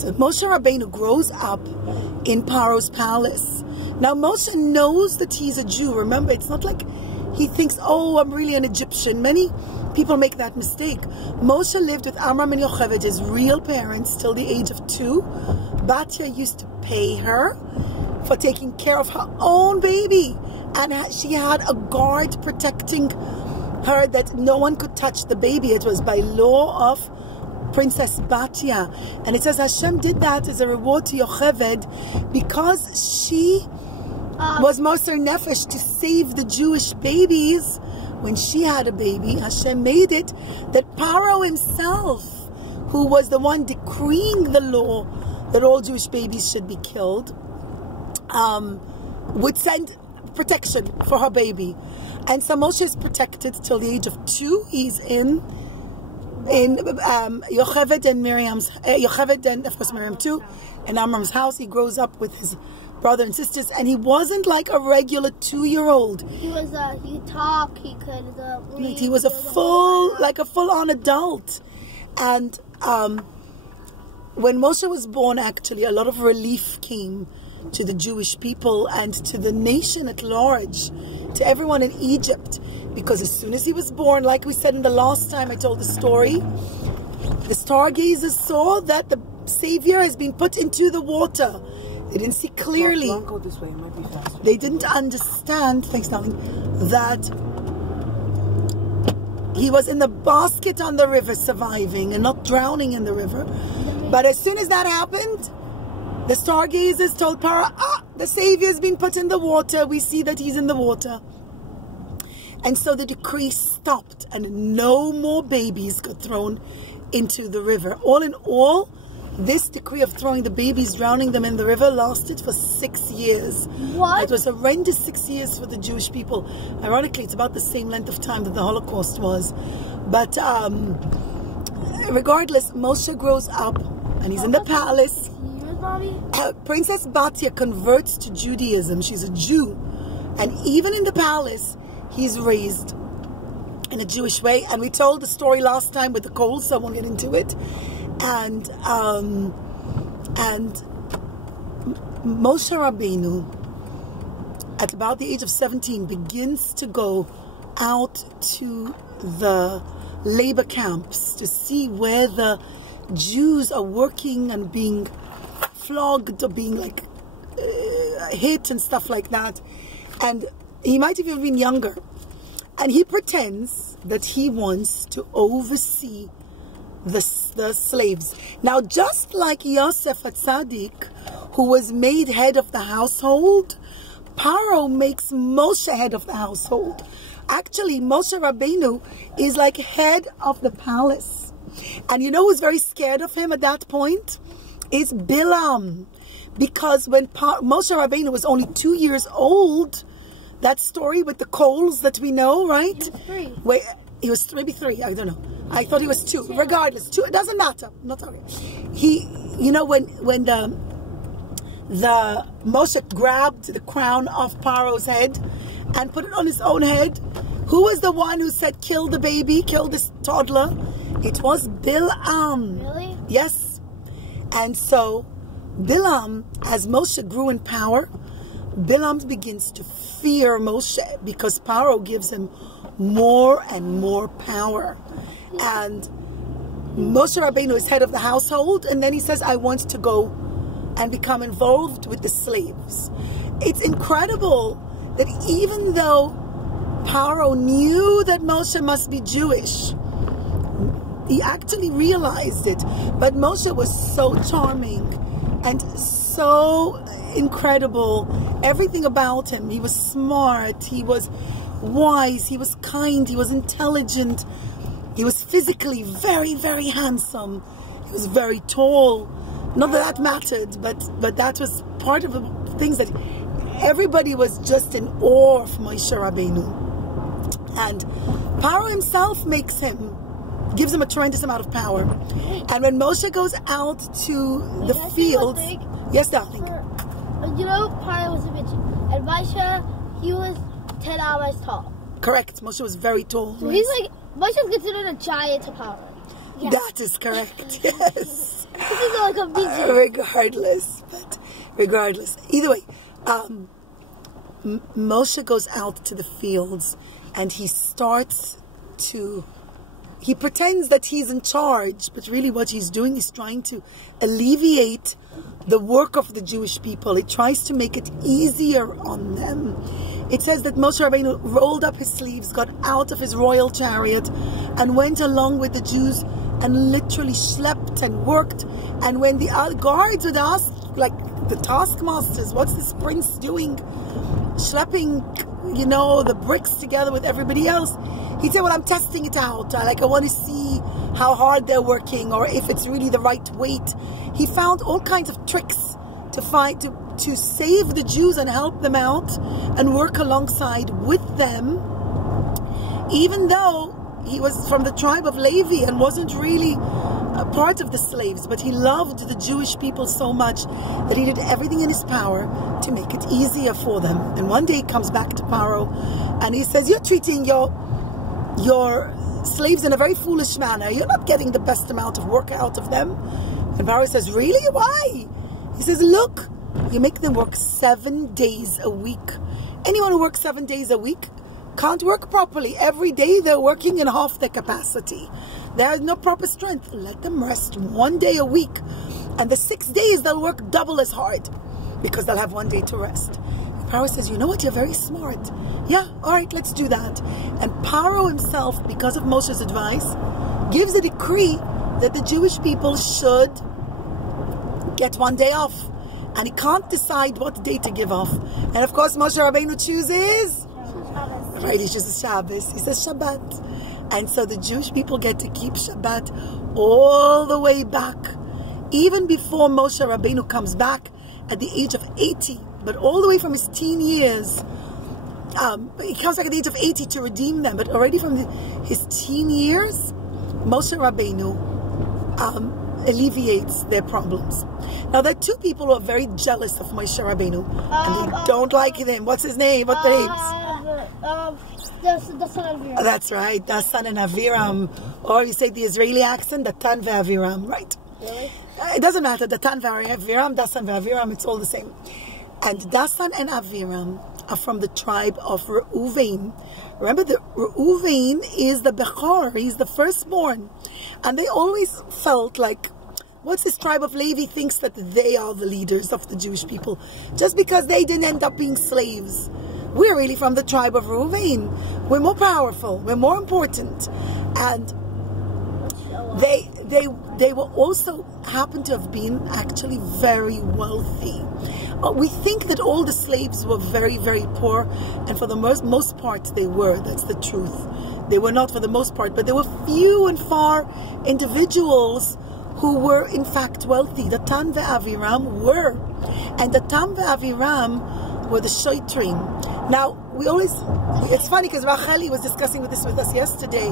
So Moshe Rabbeinu grows up in Paro's palace. Now Moshe knows that he's a Jew. Remember, it's not like he thinks, oh, I'm really an Egyptian. Many people make that mistake. Moshe lived with Amram and Yocheved, his real parents, till the age of 2. Batya used to pay her for taking care of her own baby. And she had a guard protecting her that no one could touch the baby. It was by law of Princess Batya. And it says Hashem did that as a reward to Yocheved because she was Moser Nefesh to save the Jewish babies. When she had a baby, Hashem made it that Paro himself, who was the one decreeing the law that all Jewish babies should be killed, would send protection for her baby. And so Moshe is protected till the age of 2. He's in Yocheved and Miriam's, Yocheved and of course Miriam too, in Amram's house. He grows up with his brother and sisters, and he wasn't like a regular 2-year-old. He was he could talk, he could read. He was a full-on adult. And when Moshe was born, actually, a lot of relief came to the Jewish people and to the nation at large, to everyone in Egypt, because as soon as he was born, like we said in the last time I told the story, the stargazers saw that the Savior has been put into the water. They didn't see clearly. Don't go this way, it might be faster. They didn't understand, thanks darling, that he was in the basket on the river surviving and not drowning in the river. But as soon as that happened, the stargazers told Paro, the Savior has been put in the water. We see that he's in the water. And so the decree stopped and no more babies got thrown into the river. All in all, this decree of throwing the babies, drowning them in the river, lasted for 6 years. What? It was a horrendous 6 years for the Jewish people. Ironically, it's about the same length of time that the Holocaust was. But regardless, Moshe grows up and he's in the palace. Princess Batya converts to Judaism. She's a Jew. And even in the palace, he's raised in a Jewish way. And we told the story last time with the coals, so I won't get into it. And Moshe Rabbeinu, at about the age of 17, begins to go out to the labor camps to see where the Jews are working and being flogged or being like hit and stuff like that. And he might have even been younger. And he pretends that he wants to oversee the slaves. Now, just like Yosef HaTzadik, who was made head of the household, Paro makes Moshe head of the household. Actually, Moshe Rabbeinu is like head of the palace. And you know who's very scared of him at that point? Is Bilam. Because when Moshe Rabbeinu was only 2 years old, that story with the coals that we know, right? He was 3. Wait, he was maybe 3, I don't know. I thought he was 2. Regardless, 2, it doesn't matter. I'm not talking. You know, when the Moshe grabbed the crown of Paro's head and put it on his own head, who was the one who said, kill the baby, kill this toddler? It was Bilam. Really? Yes. And so, Bilam, as Moshe grew in power, Bilam begins to fear Moshe because Paro gives him more and more power. And Moshe Rabbeinu is head of the household, and then he says, I want to go and become involved with the slaves. It's incredible that even though Paro knew that Moshe must be Jewish, he actually realized it. But Moshe was so charming and so incredible. Everything about him. He was smart, he was wise, he was kind, he was intelligent, he was physically very, very handsome, he was very tall. Not that that mattered, but that was part of the things that everybody was just in awe of Moshe Rabbeinu. And Paro himself gives him a tremendous amount of power. And when Moshe goes out to the fields, yes, darling. You know, Paro was a bitch, and Moshe, he was 10 hours tall. Correct. Moshe was very tall. So he's like, Moshe is considered a giant to Paro. Yes. That is correct. Yes. This is like regardless. Either way, Moshe goes out to the fields and he pretends that he's in charge, but really what he's doing is trying to alleviate the work of the Jewish people. He tries to make it easier on them. It says that Moshe Rabbeinu rolled up his sleeves, got out of his royal chariot, and went along with the Jews and literally schlepped and worked. And when the guards would ask, like the taskmasters, what's this prince doing? Schlepping, the bricks together with everybody else. He said, well, I'm testing it out. I want to see how hard they're working or if it's really the right weight. He found all kinds of tricks to save the Jews and help them out and work alongside with them, even though he was from the tribe of Levi and wasn't really a part of the slaves, but he loved the Jewish people so much that he did everything in his power to make it easier for them. And one day he comes back to Paro and he says, you're treating your slaves in a very foolish manner. You're not getting the best amount of work out of them. And Paro says, really? Why? He says, look, you make them work 7 days a week. Anyone who works 7 days a week can't work properly. Every day they're working in half their capacity. They have no proper strength. Let them rest 1 day a week. And the 6 days they'll work double as hard because they'll have 1 day to rest. And Paro says, you know what, you're very smart. Yeah, all right, let's do that. And Paro himself, because of Moshe's advice, gives a decree that the Jewish people should get 1 day off. And he can't decide what day to give off. And of course, Moshe Rabbeinu chooses? Right, he chooses Shabbos. He says Shabbat. And so the Jewish people get to keep Shabbat all the way back. Even before Moshe Rabbeinu comes back at the age of 80. But all the way from his teen years. He comes back at the age of 80 to redeem them. But already from his teen years, Moshe Rabbeinu alleviates their problems. Now there are two people who are very jealous of Moshe Rabbeinu and they don't like him. What's his name? What the names? Dassan and Aviram. That's right, Dassan and Aviram. Or you say the Israeli accent, Datan ve'Aviram. Right. Really? It doesn't matter. Datan ve'Aviram, Dassan ve'Aviram, it's all the same. And Dassan and Aviram are from the tribe of Reuven. Remember, the Reuven is the Bechor, he's the firstborn. And they always felt like, what's this tribe of Levi thinks that they are the leaders of the Jewish people just because they didn't end up being slaves. We're really from the tribe of Reuven. We're more powerful, we're more important. And they were also happen to have been actually very wealthy. We think that all the slaves were very, very poor, and for the most part they were. That's the truth. They were not for the most part, but there were few and far individuals who were in fact wealthy. Datan ve'Aviram were, and Datan ve'Aviram were the Shoitrim. Now it's funny because Racheli was discussing this with us yesterday,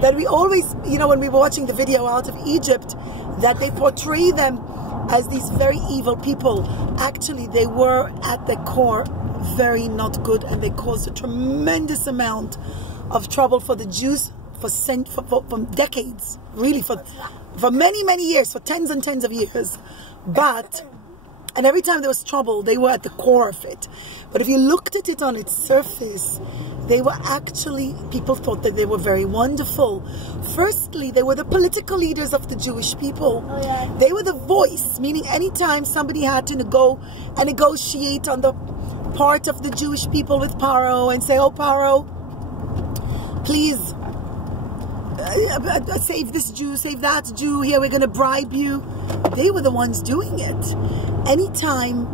that we always, when we were watching the video out of Egypt, that they portray them as these very evil people. Actually, they were at their core very not good, and they caused a tremendous amount of trouble for the Jews for decades, really for many, many years, for tens and tens of years. And every time there was trouble, they were at the core of it. But if you looked at it on its surface, they were actually, people thought that they were very wonderful. Firstly, they were the political leaders of the Jewish people. Oh, yeah. They were the voice, meaning anytime somebody had to go and negotiate on the part of the Jewish people with Paro and say, oh, Paro, please, save this Jew, save that Jew, here we're going to bribe you. They were the ones doing it. Anytime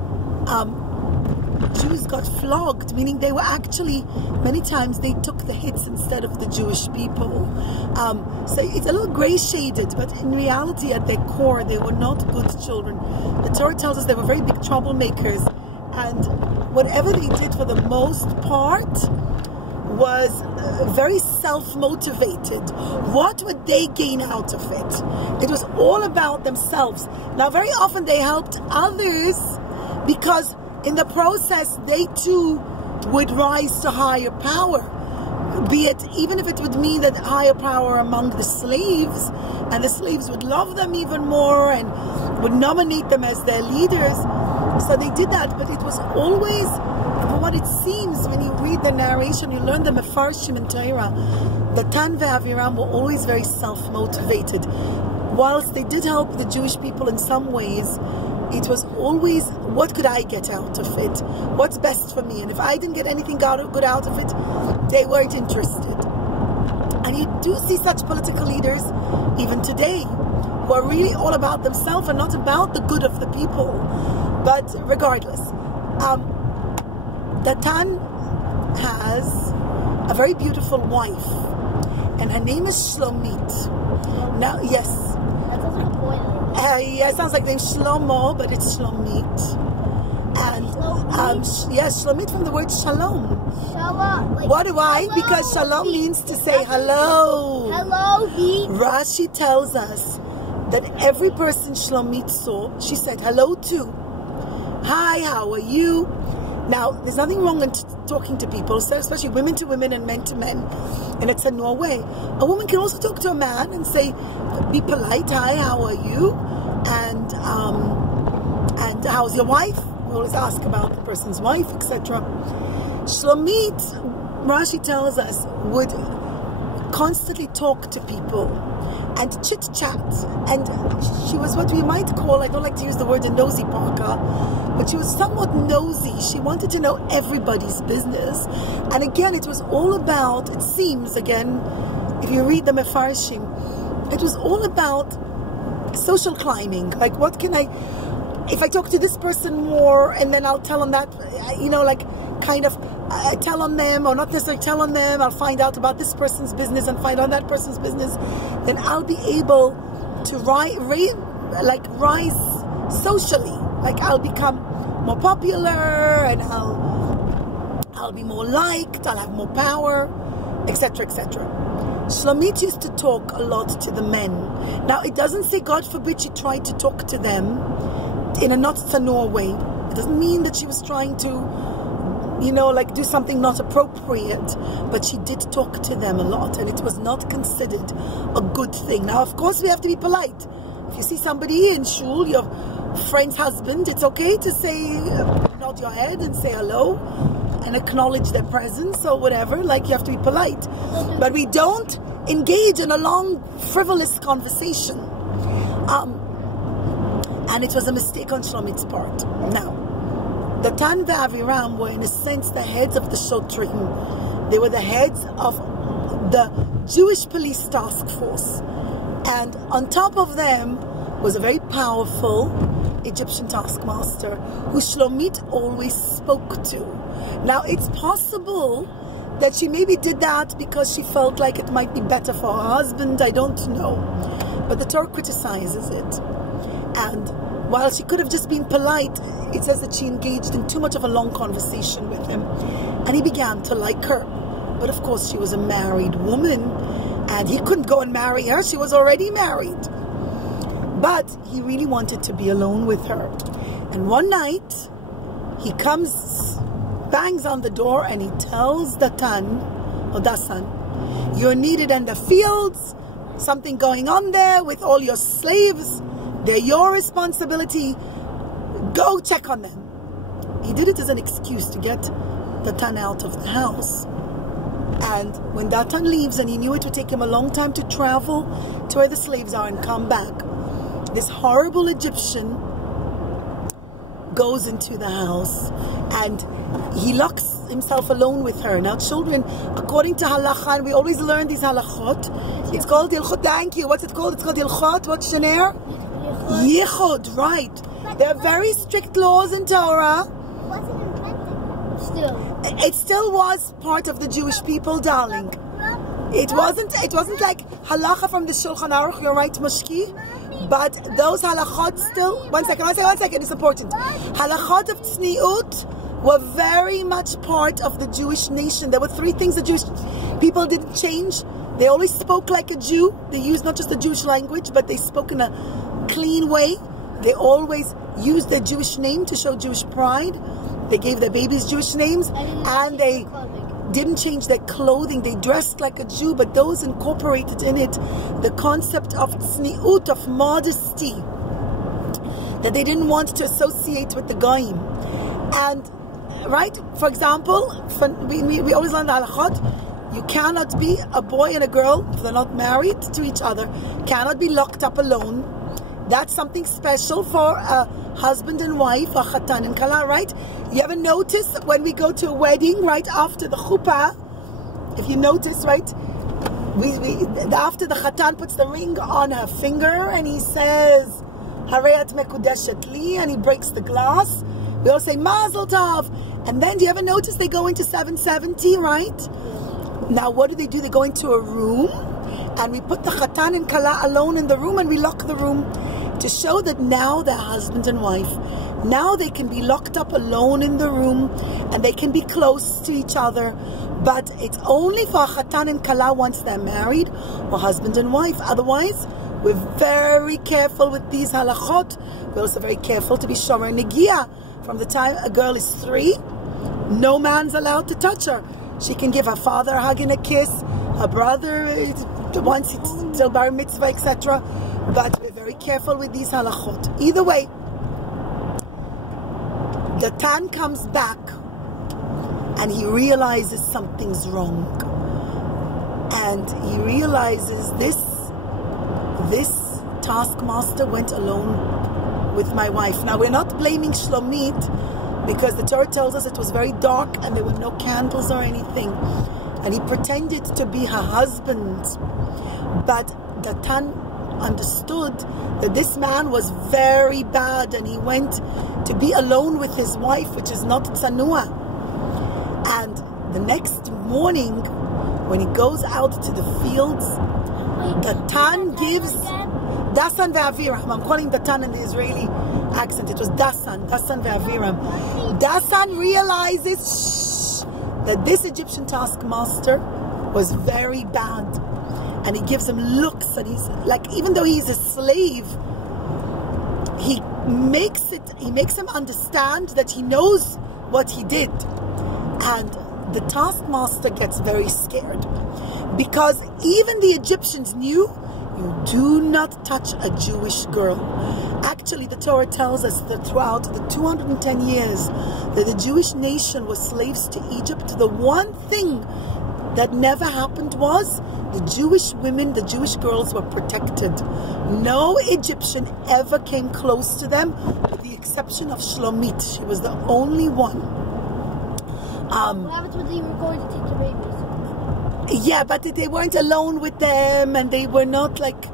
Jews got flogged, meaning they were actually, many times they took the hits instead of the Jewish people. So it's a little gray shaded, but in reality at their core they were not good children. The Torah tells us they were very big troublemakers, and whatever they did for the most part was very self-motivated. What would they gain out of it? It was all about themselves. Now very often they helped others because in the process they too would rise to higher power, be it even if it would mean that higher power among the slaves, and the slaves would love them even more and would nominate them as their leaders. So they did that, but it was always, from what it seems, when you read the narration, you learn the Mefarshim in Torah, the Tan ve'Aviram were always very self-motivated. Whilst they did help the Jewish people in some ways, it was always, what could I get out of it? What's best for me? And if I didn't get anything good out of it, they weren't interested. And you do see such political leaders, even today, who are really all about themselves and not about the good of the people. But regardless, Datan has a very beautiful wife, and her name is Shlomit. Now, yes. That sounds like a boy name. Yeah, it sounds like the name Shlomo, but it's Shlomit. And yes, Shlomit from the word shalom. Shalom. Like, What do I? hello, Because shalom means to say That's hello. Hello, he. Rashi tells us that every person Shlomit saw, she said hello to. Hi, how are you? Now, there's nothing wrong in talking to people, so especially women to women and men to men, and it's a Norway. A woman can also talk to a man and say, be polite. Hi, how are you? And how's your wife? We always ask about the person's wife, etc. Shlomit, Rashi tells us, would constantly talk to people and chit-chat, and she was what we might call, I don't like to use the word a nosy Parker, but she was somewhat nosy. She wanted to know everybody's business. And again, it was all about, it seems, again, if you read the Mefarshim, it was all about social climbing. Like, what can I, if I talk to this person more, and then I'll tell them that, you know, like, kind of, I tell on them, or not necessarily tell on them, I'll find out about this person's business and find out that person's business, then I'll be able to rise socially. Like, I'll become more popular, and I'll be more liked, I'll have more power, etc., etc. Shlomit used to talk a lot to the men. Now, it doesn't say, God forbid, she tried to talk to them in a not Tanor way. It doesn't mean that she was trying to, you know, like do something not appropriate, but she did talk to them a lot, and it was not considered a good thing. Now, of course, we have to be polite. If you see somebody in shul, your friend's husband, it's okay to say, nod your head and say hello and acknowledge their presence or whatever, like you have to be polite. But we don't engage in a long, frivolous conversation. And it was a mistake on Shlomit's part. Now, the Tan ve'Aviram were, in a sense, the heads of the Shotrim. They were the heads of the Jewish police task force. And on top of them was a very powerful Egyptian taskmaster who Shlomit always spoke to. Now, it's possible that she maybe did that because she felt like it might be better for her husband. I don't know. But the Torah criticizes it. And while she could have just been polite, it says that she engaged in too much of a long conversation with him. And he began to like her. But of course, she was a married woman, and he couldn't go and marry her. She was already married. But he really wanted to be alone with her. And one night, he comes, bangs on the door, and he tells Dasan, you're needed in the fields, something going on there with all your slaves. They're your responsibility. Go check on them. He did it as an excuse to get Datan out of the house. And when Datan leaves, and he knew it would take him a long time to travel to where the slaves are and come back, this horrible Egyptian goes into the house and he locks himself alone with her. Now, children, according to halacha, and we always learn these halachot, it's called Yilchot. Thank you. What's it called? It's called Yilchot. What's Shaner? Yichud, right. There are very strict laws in Torah. It still was part of the Jewish people, darling. It wasn't like halacha from the Shulchan Aruch, you're right, Mushki. But those halachot still, one second, it's important. Halachot of tzniut were very much part of the Jewish nation. There were three things the Jewish people didn't change. They always spoke like a Jew. They used not just the Jewish language, but they spoke in a clean way. They always used their Jewish name to show Jewish pride. They gave their babies Jewish names, and they didn't change their clothing. They dressed like a Jew, but those incorporated in it the concept of tzniut, of modesty. that they didn't want to associate with the goyim. And, right, for example, we always learn the halachot. You cannot be a boy and a girl, if they're not married to each other, cannot be locked up alone. That's something special for a husband and wife, a chatan and kala, right? You ever notice when we go to a wedding, right, after the chuppah, if you notice, right, after the chatan puts the ring on her finger and he says, Harayat mekudeshet li, and he breaks the glass, we all say, Mazel Tov. And then, do you ever notice they go into 770, right? Now, what do? They go into a room, and we put the chatan and kala alone in the room, and we lock the room to show that now they're husband and wife. Now they can be locked up alone in the room, and they can be close to each other. But it's only for chatan and kala once they're married, or husband and wife. Otherwise, we're very careful with these halachot. We're also very careful to be shomer negia. From the time a girl is 3, no man's allowed to touch her. She can give her father a hug and a kiss, her brother once it's till bar mitzvah, etc. But we're very careful with these halachot. Either way, the Tan comes back and he realizes something's wrong. And he realizes this taskmaster went alone with my wife. Now, we're not blaming Shlomit, because the Torah tells us it was very dark and there were no candles or anything. And he pretended to be her husband. But the Tan understood that this man was very bad, and he went to be alone with his wife, which is not tzanua. And the next morning, when he goes out to the fields, the Tan gives Dasan ve'aviram. I'm calling the Tan in the Israeli accent. It was Dasan ve'aviram. Dasan realizes that this Egyptian taskmaster was very bad, and he gives him looks, and he's like, even though he's a slave, he makes him understand that he knows what he did. And the taskmaster gets very scared, because even the Egyptians knew you do not touch a Jewish girl. Actually, the Torah tells us that throughout the 210 years that the Jewish nation was slaves to Egypt, the one thing that never happened was the Jewish women, the Jewish girls were protected. No Egyptian ever came close to them, with the exception of Shlomit. She was the only one. What happens when they were going to take the babies? Yeah, but they weren't alone with them, and they were not like,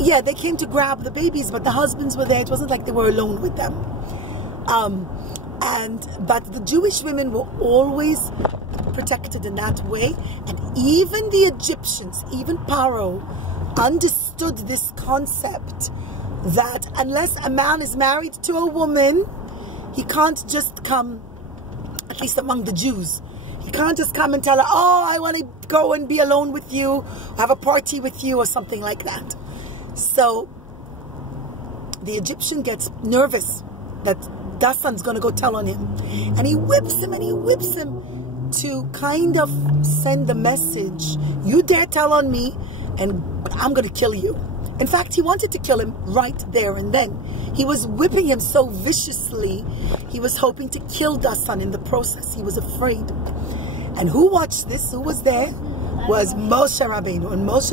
yeah, they came to grab the babies, but the husbands were there. It wasn't like they were alone with them. But the Jewish women were always protected in that way. And even the Egyptians, even Paro, understood this concept that unless a man is married to a woman, he can't just come, at least among the Jews, he can't just come and tell her, oh, I want to go and be alone with you, have a party with you, or something like that. So the Egyptian gets nervous that Dasan's going to go tell on him. And he whips him to kind of send the message, you dare tell on me, and I'm going to kill you. In fact, he wanted to kill him right there and then. He was whipping him so viciously, he was hoping to kill Dasan in the process. He was afraid. And who watched this? Who was there? Was Moshe Rabbeinu. And Moshe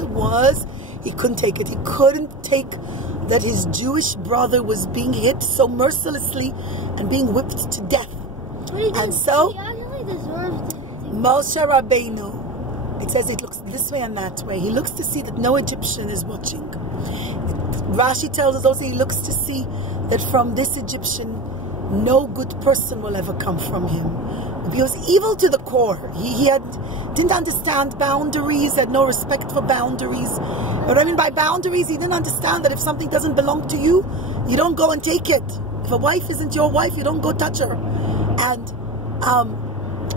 he couldn't take it. He couldn't take that his Jewish brother was being hit so mercilessly and being whipped to death. And so, Moshe Rabbeinu, it says it looks this way and that way. He looks to see that no Egyptian is watching. Rashi tells us also he looks to see that from this Egyptian, no good person will ever come from him. He was evil to the core. He didn't understand boundaries, had no respect for boundaries. What I mean by boundaries, he didn't understand that if something doesn't belong to you, you don't go and take it. If a wife isn't your wife, you don't go touch her. And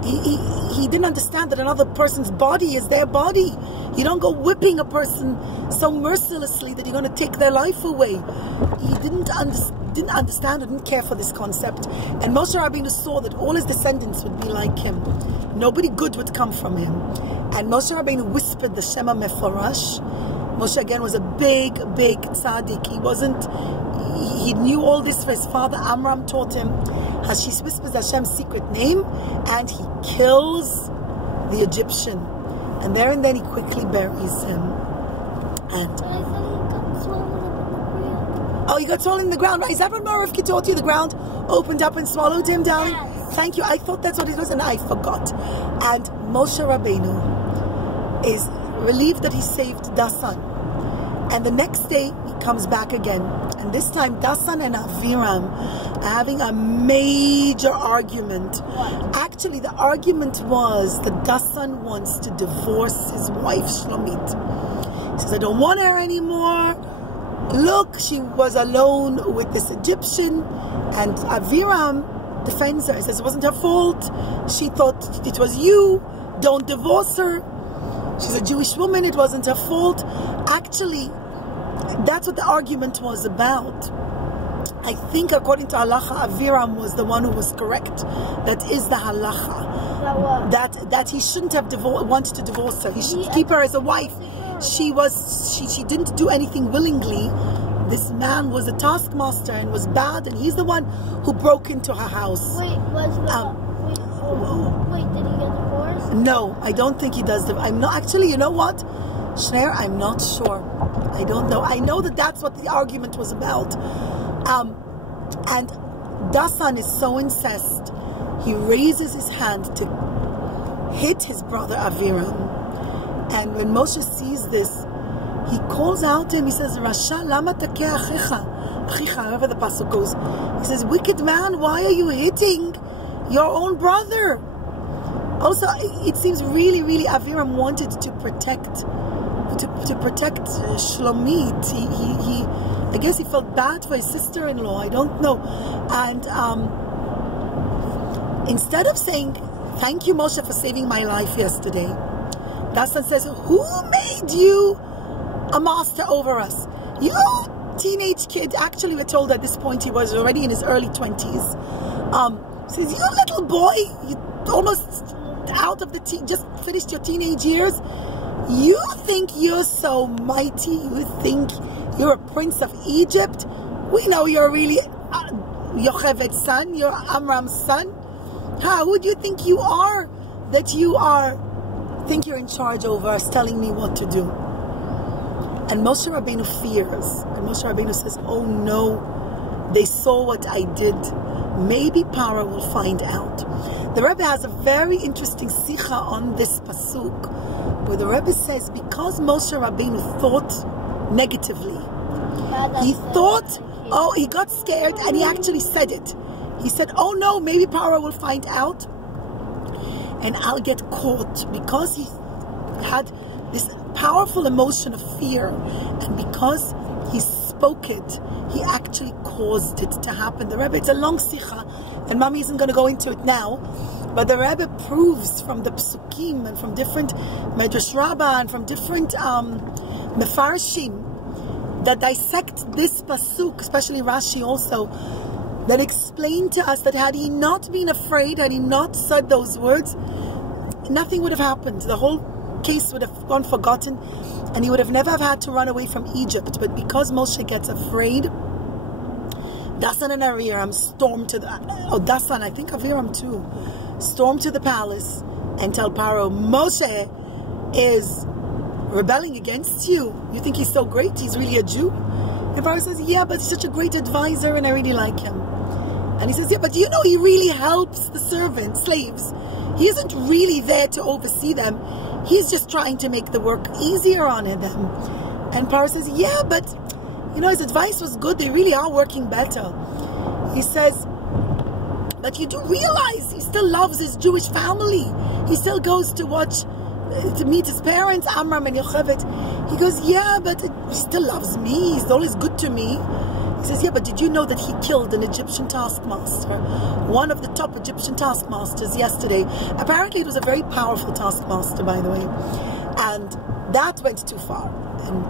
he didn't understand that another person's body is their body. You don't go whipping a person so mercilessly that you're going to take their life away. He didn't understand or didn't care for this concept. And Moshe Rabbeinu saw that all his descendants would be like him. Nobody good would come from him. And Moshe Rabbeinu whispered the Shema Meforash Moshe again was a big tzaddik. He knew all this for his father. Amram taught him. She whispers Hashem's secret name, and he kills the Egyptian. And there and then he quickly buries him. And he got swallowed in the ground. Right? Is that what Marivki taught you? The ground opened up and swallowed him, darling? Yes. Thank you. I thought that's what it was, and I forgot. And Moshe Rabbeinu is relieved that he saved Dasan. And the next day, he comes back again. And this time, Dasan and Aviram are having a major argument. What? Actually, the argument was that Dasan wants to divorce his wife, Shlomit. He says, I don't want her anymore. Look, she was alone with this Egyptian. And Aviram defends her. He says, it wasn't her fault. She thought it was you. Don't divorce her. She's a Jewish woman. It wasn't her fault. Actually, that's what the argument was about. I think according to halacha, Aviram was the one who was correct. That is the halacha. That he shouldn't have wanted to divorce her. He should keep her as a wife. She didn't do anything willingly. This man was a taskmaster and was bad, and he's the one who broke into her house. Wait, did he get divorced? No, I don't think he does. I'm not actually. You know what, Shneir? I'm not sure. I don't know. I know that that's what the argument was about. And Dasan is so incensed, he raises his hand to hit his brother Aviram. And when Moshe sees this, he calls out to him. He says, Rasha, lama takeh achicha. Achicha, however the pasuk goes. He says, wicked man, why are you hitting your own brother? Also, it seems really Aviram wanted to protect Shlomit. I guess he felt bad for his sister-in-law. I don't know. And instead of saying, thank you, Moshe, for saving my life yesterday, Dasan says, who made you a master over us? You teenage kid. Actually, we're told at this point he was already in his early 20s. Says, you little boy, you almost out of just finished your teenage years. You think you're so mighty? You think you're a prince of Egypt? We know you're really Yocheved's son. You're Amram's son. Who do you think you are? That you think you're in charge over us, telling me what to do? And Moshe Rabbeinu fears. And Moshe Rabbeinu says, oh no, they saw what I did. Maybe Paro will find out. The Rebbe has a very interesting sikha on this pasuk, where the Rebbe says, because Moshe Rabbeinu thought negatively, he got scared, and he actually said it. He said, oh no, maybe Paro will find out, and I'll get caught. Because he had this powerful emotion of fear, and because he spoke it, he actually caused it to happen. The Rebbe, it's a long sikha, and Mommy isn't going to go into it now, but the Rebbe proves from the psukim and from different Medrash Rabbah and from different Mefarshim that dissect this pasuk, especially Rashi also, that explain to us that had he not been afraid, had he not said those words, nothing would have happened. The whole case would have gone forgotten, and he would have never have had to run away from Egypt. But because Moshe gets afraid, Dasan and Aviram storm to the... Dasan, I think Aviram too, storm to the palace and tell Paro, Moshe is rebelling against you. You think he's so great? He's really a Jew? And Paro says, yeah, but he's such a great advisor and I really like him. And he says, yeah, but you know he really helps the servants, slaves. He isn't really there to oversee them. He's just trying to make the work easier on them. And Paro says, yeah, but you know, his advice was good. They really are working better. He says, but you do realize he still loves his Jewish family. He still goes to meet his parents, Amram and Yocheved. He goes, yeah, but he still loves me. He's always good to me. He says, yeah, but did you know that he killed an Egyptian taskmaster? One of the top Egyptian taskmasters yesterday. Apparently it was a very powerful taskmaster, by the way. And that went too far. And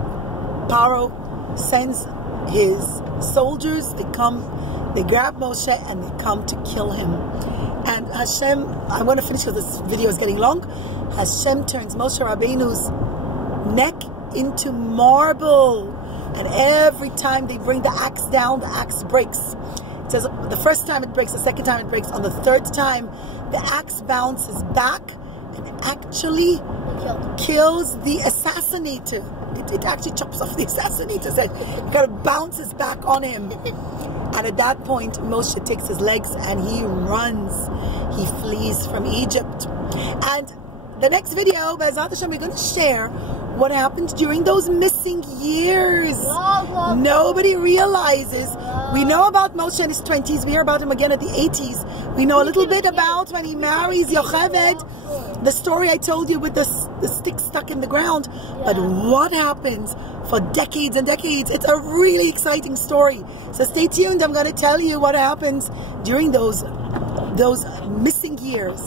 Paro sends his soldiers, they grab Moshe and they come to kill him. And Hashem, I'm going to finish because this video is getting long. Hashem turns Moshe Rabbeinu's neck into marble. And every time they bring the axe down, the axe breaks. It says the first time it breaks, the second time it breaks. On the third time, the axe bounces back and actually kills the assassinator. It actually chops off the assassinator's head. It kind of bounces back on him. And at that point, Moshe takes his legs and he runs. He flees from Egypt. And the next video, Be'ezrat Hashem, we're going to share what happened during those missing years. Nobody realizes. We know about Moshe in his 20s. We hear about him again at the 80s. We know a little bit about when he marries Yocheved, the story I told you with the stick stuck in the ground. But what happens for decades and decades? It's a really exciting story. So stay tuned. I'm going to tell you what happens during those missing years.